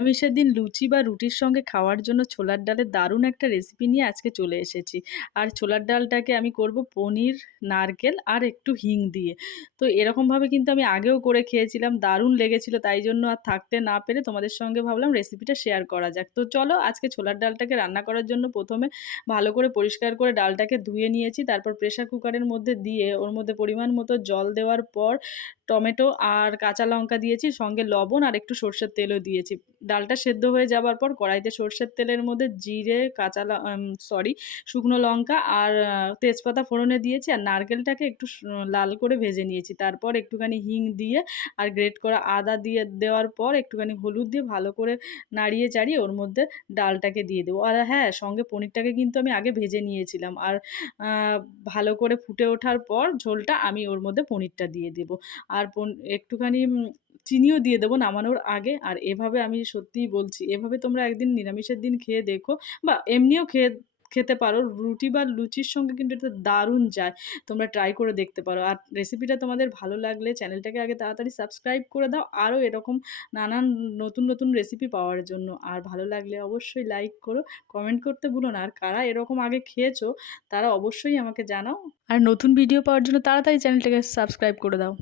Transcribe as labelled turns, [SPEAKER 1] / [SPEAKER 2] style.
[SPEAKER 1] নিরামিষের সেদিন লুচি বা রুটির সঙ্গে খাওয়ার জন্য ছোলার ডালের দারুণ একটা রেসিপি নিয়ে আজকে চলে এসেছি। আর ছোলার ডালটাকে আমি করব পনির, নারকেল আর একটু হিং দিয়ে। তো এরকমভাবে কিন্তু আমি আগেও করে খেয়েছিলাম, দারুণ লেগেছিল, তাই জন্য আর থাকতে না পেরে তোমাদের সঙ্গে ভাবলাম রেসিপিটা শেয়ার করা যাক। তো চলো আজকে ছোলার ডালটাকে রান্না করার জন্য প্রথমে ভালো করে পরিষ্কার করে ডালটাকে ধুয়ে নিয়েছি, তারপর প্রেশার কুকারের মধ্যে দিয়ে ওর মধ্যে পরিমাণ মতো জল দেওয়ার পর টমেটো আর কাঁচা লঙ্কা দিয়েছি, সঙ্গে লবণ আর একটু সর্ষের তেলও দিয়েছি। ডালটা সেদ্ধ হয়ে যাবার পর কড়াইতে সর্ষের তেলের মধ্যে জিরে, কাঁচা সরি শুকনো লঙ্কা আর তেজপাতা ফোড়নে দিয়েছি আর নারকেলটাকে একটু লাল করে ভেজে নিয়েছি। তারপর একটুখানি হিং দিয়ে আর গ্রেট করা আদা দিয়ে দেওয়ার পর একটুখানি হলুদ দিয়ে ভালো করে নাড়িয়ে চাড়িয়ে ওর মধ্যে ডালটাকে দিয়ে দেবো। আর হ্যাঁ সঙ্গে পনিরটাকে কিন্তু আমি আগে ভেজে নিয়েছিলাম আর ভালো করে ফুটে ওঠার পর ঝোলটা আমি ওর মধ্যে পনিরটা দিয়ে দেবো। আর একটুখানি চিনিও দিয়ে দেবো নামানোর আগে। আর এভাবে আমি সত্যিই বলছি, এভাবে তোমরা একদিন নিরামিষের দিন খেয়ে দেখো বা এমনিও খেয়ে, খেতে পারো। রুটি বা লুচির সঙ্গে কিন্তু এটা দারুণ যায়। তোমরা ট্রাই করে দেখতে পারো। আর রেসিপিটা তোমাদের ভালো লাগলে চ্যানেলটাকে আগে তাড়াতাড়ি সাবস্ক্রাইব করে দাও। আরও এরকম নানান নতুন নতুন রেসিপি পাওয়ার জন্য। আর ভালো লাগলে অবশ্যই লাইক করো কমেন্ট করতে ভুলো না। আর কারা এরকম আগে খেয়েছো, তারা অবশ্যই আমাকে জানাও। আর নতুন ভিডিও পাওয়ার জন্য তাড়াতাড়ি চ্যানেলটাকে সাবস্ক্রাইব করে দাও।